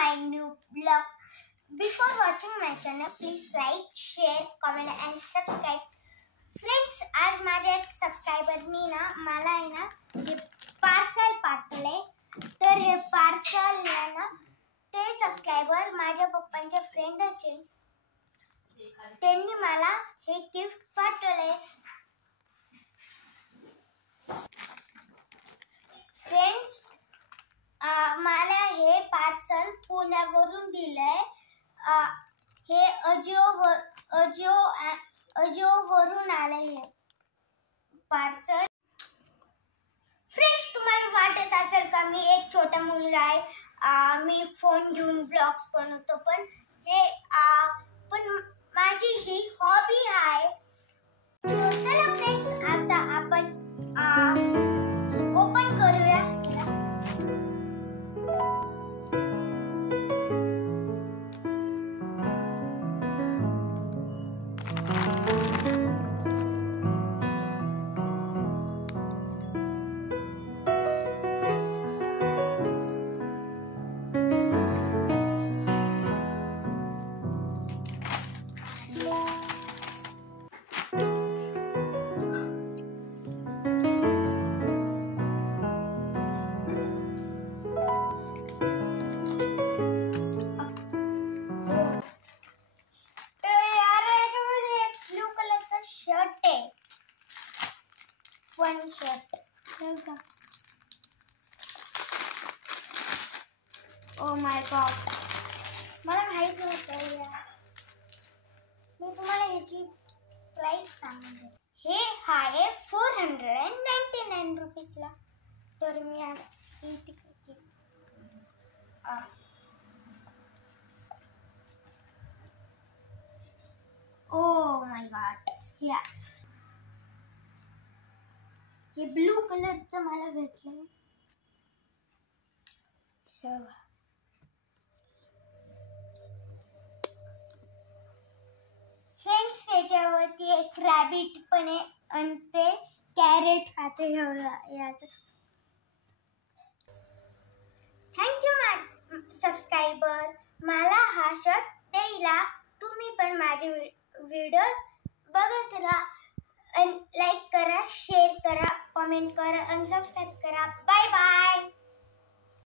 my new vlog. Before watching my channel, please like, share, comment and subscribe. Friends, आज माझ्या एक सबस्क्रायबरनी ना मला आहे ना हे पार्सल पाठवले. तर हे पार्सल ना ते सबस्क्रायबर माझ्या पप्पांचे फ्रेंडच आहे. त्यांनी मला हे गिफ्ट पाठवले. फ्रेंड्स, मला हे पार्सल पुण्यावरून दिलंय. हे अजिओवरून आले हे पार्सल. फ्रेंड्स, तुम्हाला वाटत असेल का मी एक छोटा मुलगा आहे, मी फोन घेऊन ब्लॉग्स बनवतो, पण माझी ही हॉबी आहे. चला फ्रेंड्स, आता आपण ओपन करूया. शर्ट आहे, one shirt. Oh my God, मला माहित नव्हतं यार. मी तुम्हाला ह्याची प्राइस सांगते. हे आहे 499 रुपीजला. तर मी ओ माय गॉड, हे ब्लू कलरचं मला भेटलं. फ्रेंड्स, त्याच्यावरती एक रॅबिट पण आहे आणि ते कॅरेट खाते. याचं थँक्यू माझे सबस्क्रायबर. मला हा शर्ट द्यायला. तुम्ही पण माझे व्हिडिओज बघत राहा. लाईक करा, शेअर करा, कमेंट करा आणि सबस्क्राईब करा. Bye bye.